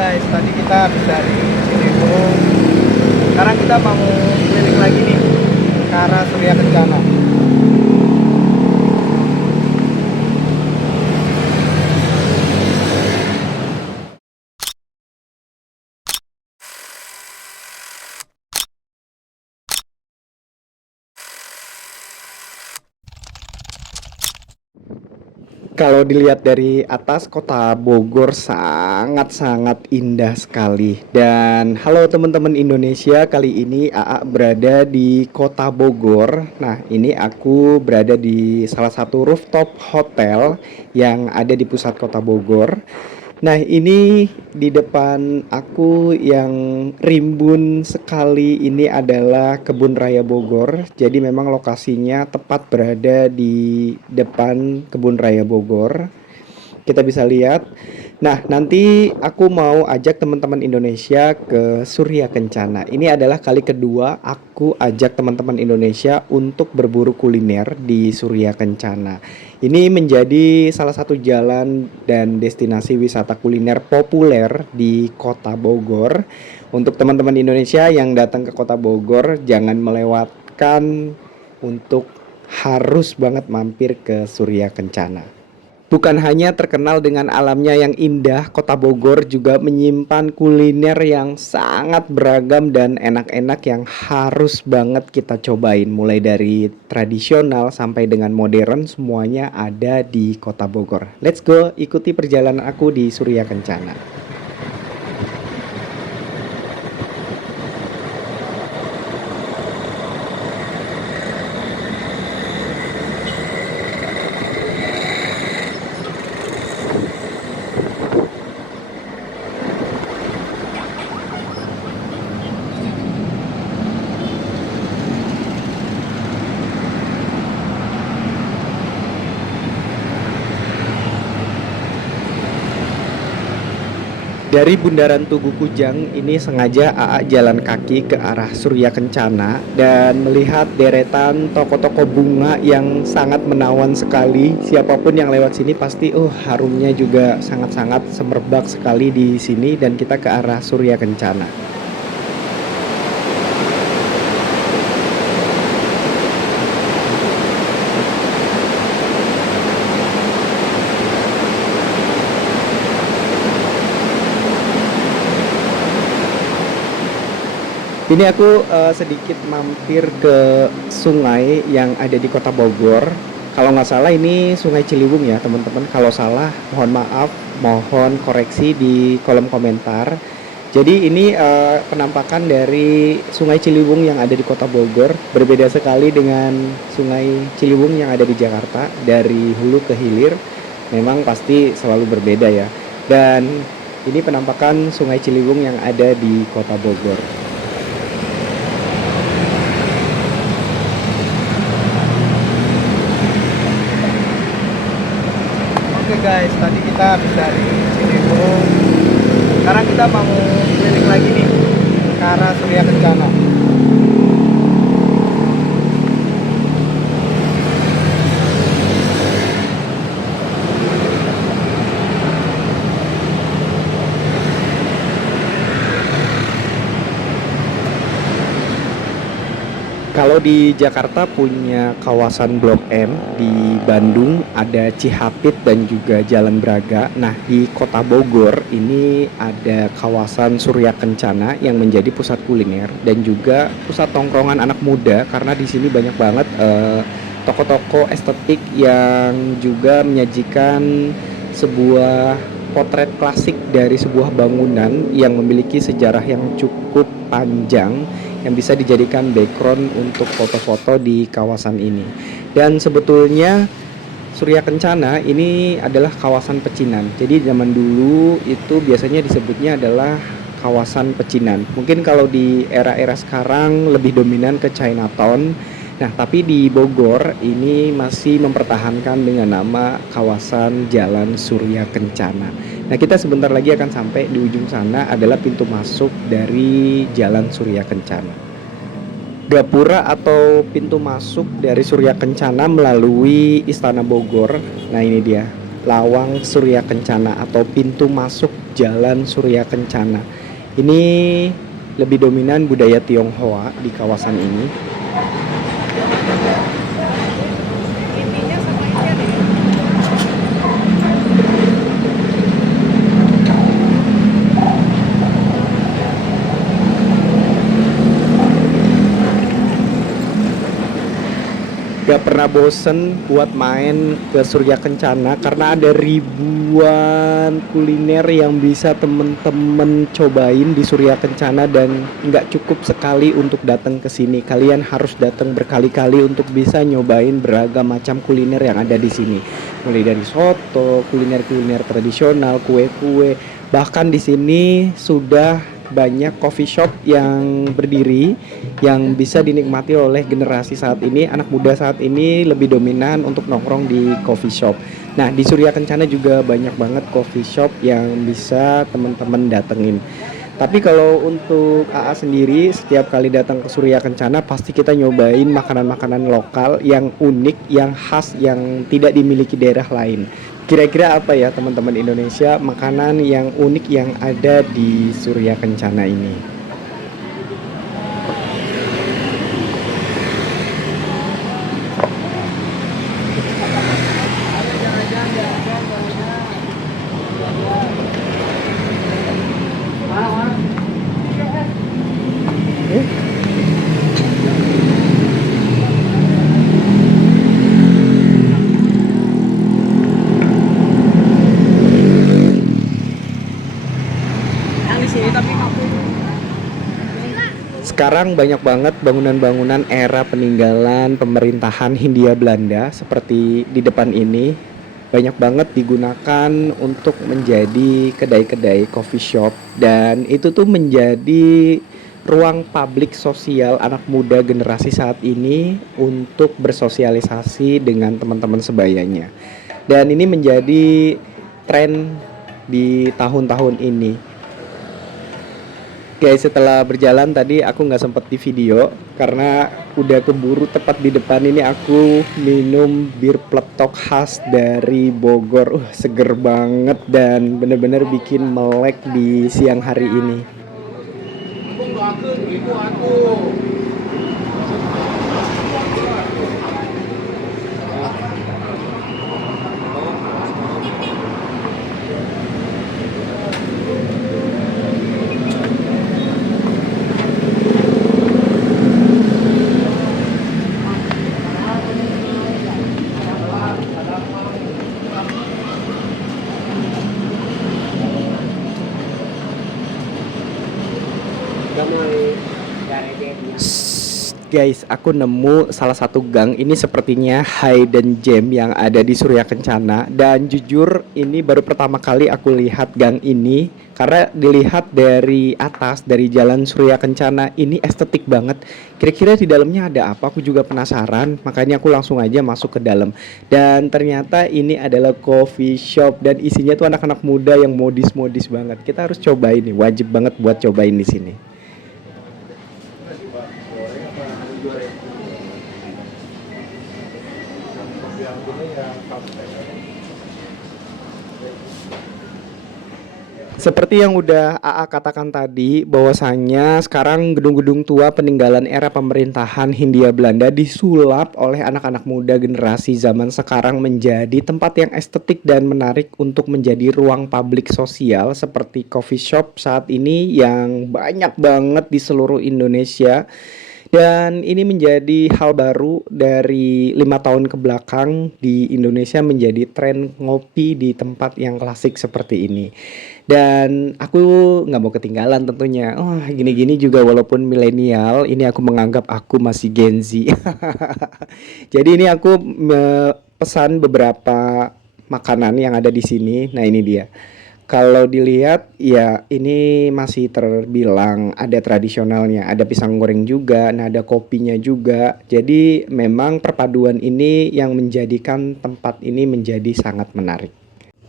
Guys, tadi kita habis dari Ciliwung. Sekarang kita mau keliling lagi nih ke arah Surya Kencana. Kalau dilihat dari atas, kota Bogor sangat-sangat indah sekali. Dan halo teman-teman Indonesia, kali ini AA berada di kota Bogor. Nah, ini aku berada di salah satu rooftop hotel yang ada di pusat kota Bogor. Nah, ini di depan aku yang rimbun sekali ini adalah Kebun Raya Bogor. Jadi memang lokasinya tepat berada di depan Kebun Raya Bogor. Kita bisa lihat. Nah, nanti aku mau ajak teman-teman Indonesia ke Surya Kencana. Ini adalah kali kedua aku ajak teman-teman Indonesia untuk berburu kuliner di Surya Kencana. Ini menjadi salah satu jalan dan destinasi wisata kuliner populer di Kota Bogor. Untuk teman-teman Indonesia yang datang ke Kota Bogor, jangan melewatkan untuk harus banget mampir ke Surya Kencana. Bukan hanya terkenal dengan alamnya yang indah, Kota Bogor juga menyimpan kuliner yang sangat beragam dan enak-enak yang harus banget kita cobain. Mulai dari tradisional sampai dengan modern, semuanya ada di Kota Bogor. Let's go, ikuti perjalanan aku di Surya Kencana. Dari Bundaran Tugu Kujang ini sengaja AA jalan kaki ke arah Surya Kencana dan melihat deretan toko-toko bunga yang sangat menawan sekali. Siapapun yang lewat sini pasti harumnya juga sangat-sangat semerbak sekali di sini dan kita ke arah Surya Kencana. Ini aku sedikit mampir ke sungai yang ada di Kota Bogor. Kalau nggak salah ini Sungai Ciliwung ya teman-teman. Kalau salah mohon maaf, mohon koreksi di kolom komentar. Jadi ini penampakan dari Sungai Ciliwung yang ada di Kota Bogor. Berbeda sekali dengan Sungai Ciliwung yang ada di Jakarta. Dari hulu ke hilir memang pasti selalu berbeda ya. Dan ini penampakan Sungai Ciliwung yang ada di Kota Bogor. Oke guys, tadi kita habis dari Ciliwung. Sekarang kita mau keliling lagi nih ke arah Surya Kencana. Kalau di Jakarta punya kawasan Blok M, di Bandung ada Cihapit dan juga Jalan Braga. Nah, di Kota Bogor ini ada kawasan Surya Kencana yang menjadi pusat kuliner dan juga pusat tongkrongan anak muda karena di sini banyak banget toko-toko estetik yang juga menyajikan sebuah potret klasik dari sebuah bangunan yang memiliki sejarah yang cukup panjang yang bisa dijadikan background untuk foto-foto di kawasan ini. Dan sebetulnya Surya Kencana ini adalah kawasan pecinan. Jadi zaman dulu itu biasanya disebutnya adalah kawasan pecinan. Mungkin kalau di era-era sekarang lebih dominan ke Chinatown. Nah, tapi di Bogor ini masih mempertahankan dengan nama kawasan Jalan Surya Kencana. Nah, kita sebentar lagi akan sampai di ujung sana adalah pintu masuk dari Jalan Surya Kencana. Gapura atau pintu masuk dari Surya Kencana melalui Istana Bogor. Nah, ini dia. Lawang Surya Kencana atau pintu masuk Jalan Surya Kencana. Ini lebih dominan budaya Tionghoa di kawasan ini. Gak pernah bosen buat main ke Surya Kencana karena ada ribuan kuliner yang bisa temen-temen cobain di Surya Kencana, dan nggak cukup sekali untuk datang ke sini. Kalian harus datang berkali-kali untuk bisa nyobain beragam macam kuliner yang ada di sini. Mulai dari soto, kuliner-kuliner tradisional, kue-kue. Bahkan di sini sudah banyak coffee shop yang berdiri yang bisa dinikmati oleh generasi saat ini. Anak muda saat ini lebih dominan untuk nongkrong di coffee shop. Nah, di Surya Kencana juga banyak banget coffee shop yang bisa teman-teman datengin. Tapi kalau untuk AA sendiri, setiap kali datang ke Surya Kencana pasti kita nyobain makanan-makanan lokal yang unik, yang khas, yang tidak dimiliki daerah lain. Kira-kira apa ya teman-teman Indonesia makanan yang unik yang ada di Surya Kencana ini? Sekarang banyak banget bangunan-bangunan era peninggalan pemerintahan Hindia Belanda seperti di depan ini. Banyak banget digunakan untuk menjadi kedai-kedai coffee shop, dan itu tuh menjadi ruang publik sosial anak muda generasi saat ini untuk bersosialisasi dengan teman-teman sebayanya. Dan ini menjadi tren di tahun-tahun ini. Guys, setelah berjalan tadi aku nggak sempet di video karena udah keburu. Tepat di depan ini aku minum bir peletok khas dari Bogor. Seger banget dan bener-bener bikin melek di siang hari ini. Guys, aku nemu salah satu gang. Ini sepertinya hidden gem yang ada di Surya Kencana. Dan jujur ini baru pertama kali aku lihat gang ini. Karena dilihat dari atas, dari jalan Surya Kencana, ini estetik banget. Kira-kira di dalamnya ada apa? Aku juga penasaran. Makanya aku langsung aja masuk ke dalam. Dan ternyata ini adalah coffee shop. Dan isinya tuh anak-anak muda yang modis-modis banget. Kita harus cobain nih, wajib banget buat cobain di sini. Seperti yang udah AA katakan tadi, bahwasannya sekarang gedung-gedung tua peninggalan era pemerintahan Hindia Belanda disulap oleh anak-anak muda generasi zaman sekarang menjadi tempat yang estetik dan menarik untuk menjadi ruang publik sosial seperti coffee shop saat ini yang banyak banget di seluruh Indonesia. Dan ini menjadi hal baru dari 5 tahun ke belakang di Indonesia, menjadi tren ngopi di tempat yang klasik seperti ini. Dan aku nggak mau ketinggalan tentunya. Oh, gini-gini juga walaupun milenial, ini aku menganggap aku masih Gen Z. Jadi ini aku pesan beberapa makanan yang ada di sini. Nah, ini dia. Kalau dilihat ya ini masih terbilang ada tradisionalnya, ada pisang goreng juga, nah ada kopinya juga. Jadi memang perpaduan ini yang menjadikan tempat ini menjadi sangat menarik.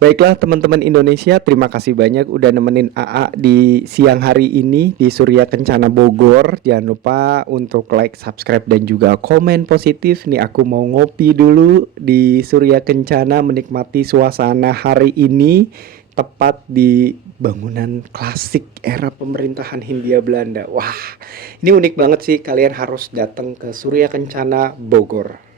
Baiklah teman-teman Indonesia, terima kasih banyak udah nemenin AA di siang hari ini di Surya Kencana Bogor. Jangan lupa untuk like, subscribe, dan juga komen positif. Nih aku mau ngopi dulu di Surya Kencana menikmati suasana hari ini tepat di bangunan klasik era pemerintahan Hindia Belanda. Wah, ini unik banget sih, kalian harus datang ke Surya Kencana Bogor.